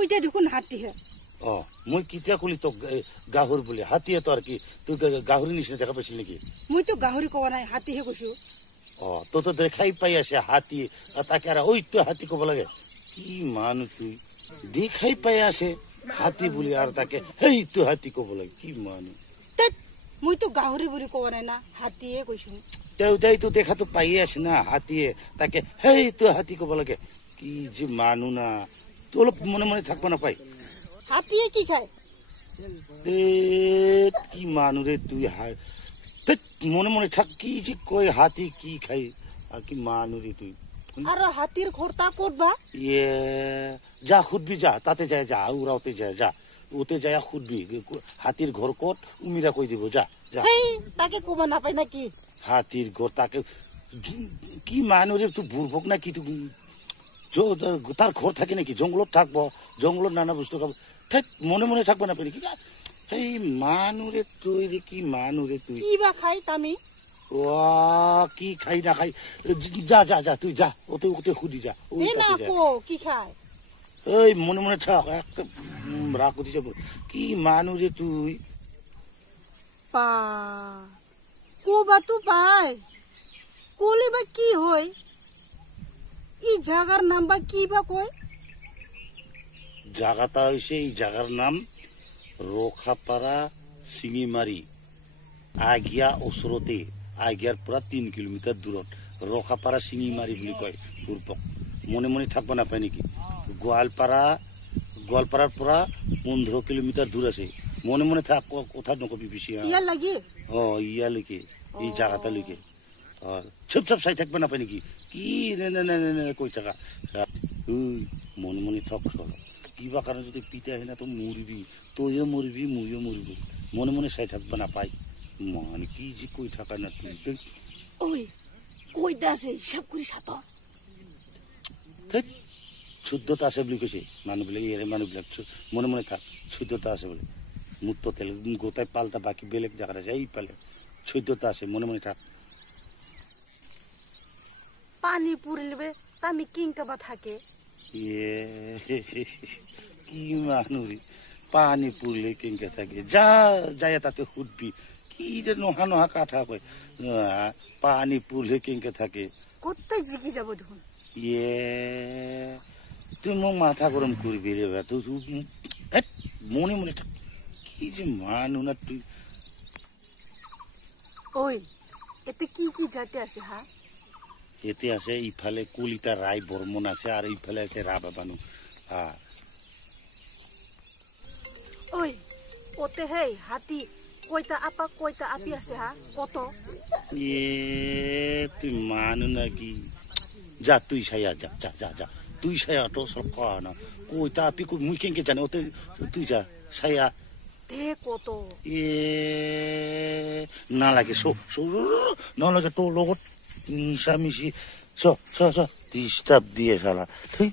ওইটা দেখুন হাতিহে মই কিতিয়া কলি তো গাহৰি বুলি হাতীয়ে তো আৰ কি তুই গাহৰি নিচিনা দেখা পাইছিল নাকি মই তো গাহৰি কোৱা নাই হাতিহে কৈছো তো তো দেখাই পাই আছে হাতী তাকে আর ওই তো হাতী কব লাগে কি মানুহ তুই দেখাই পাই আছে হাতী বুলি আর তাকে হেই তো হাতী কব লাগে কি মানুহ মই তো গাহৰি বুলি কোৱা নাই না হাতিহে কৈছো তেই তো দেখা তো পাই আছে না হাতীয়ে তাকে হেই তো হাতী কব লাগে কি যে মানুহ না তো অলপ মনে মনে থাকবা না পাই হাতিয়ে কি খায় কি মানুহ রে তুই মনে মনে থাক কি যে কই হাতি কি খাই আর কি মানুহ রে তুই আর হাতির ঘরটা কোটবা যা খুঁজবি যা তাতে যায় যা উড়াওতে যায় যা ওতে যায় খুঁজবি হাতির ঘর কত উমিরা কই দিব যা যা তাকে কোবা না পাই নাকি হাতির ঘর তাকে কি মানুহ রে তুই বুড়বক না কি তুই তার ঘর থাকে নাকি জঙ্গলত থাকবো জঙ্গলত নানা বস্তু খাবো মনে মনে থাকবো না পারি কি এই মানুহ রে তুই রে কি মানুহ রে তুই কি বা খাই তামি কি খাই না খাই যা যা যা তুই যা ওতে ওতে খুঁজি যা কি খায় এই মনে মনে থাক রাগ করতে যাবো কি মানুষ রে তুই কোবা তো পায় কোলে বা কি হয় এই জায়গার নাম বা কি বা কয় জায়গাটা হয়েছে এই জায়গার নাম রোখাপাড়া সিঙিমারি আগিয়া ওচৰতে আগিয়ার পুরা 3 কিলোমিটার দূরত রোখাপাড়া সিঙিমারি বুলি কয় পূর্বক মনে মনে থাকবা না পাই নাকি গোয়ালপাড়ার পুরা 15 কিলোমিটার দূর আছে মনে মনে থাক কথা নকবি বেশি ইয়া লৈকে এই জায়গাটা লৈকে চুপ চুপ চাই থাকবা না পাই নাকি কি কই থাকা মনে মনে থাক কিবা কারণে যদি পিতা আহে না তো মরবি তুইও মরবি মুইও মরবি মনে মনে চাই থাকবা না পাই মানে কি যে কই থাকা না তুই ওই কইতা আছে হিসাব করি সাত 14টা আছে বুলি কৈছে মানুহবিলাক এৰে মানুহবিলাক মনে মনে থাক 14টা আছে বলে মুক্ত তেল গোটাই পাল্টা বাকি বেলেগ জায়গা আছে এই পালে 14টা আছে মনে মনে থাক পানি পুরিলবে তামি কিংকাবা থাকে কি মানুহ রে পানি পুরলে কিংকা থাকে যা যায় তাতে খুঁজবি কি যে নহা নহা কাঠা কয় পানি পুরলে কিংকা থাকে কোথায় জিকি যাব দেখুন তুই মোক মাথা গরম করবি রে বা তুই মনে মনে থাক কি যে মানুহ না তুই ওই এতে কি কি জাতি আছে হা এতে আছে ইফালে কলিতা রায় বর্মন আছে আর ইফালে আছে রাবা বানু ওই ওতে হেই হাতি কয়টা আপা কয়টা আপি আছে হা কত তুই মানু নাকি যা তুই ছায়া যা যা যা যা তুই ছায়া তো সরকার না কয়টা আপি কই মুই কেনকে জানে ওতে তুই যা ছায়া তে কত না লাগে না লাগে তোর লগত মিশামিশি ডিস্টার্ব দিয়ে শালা তুই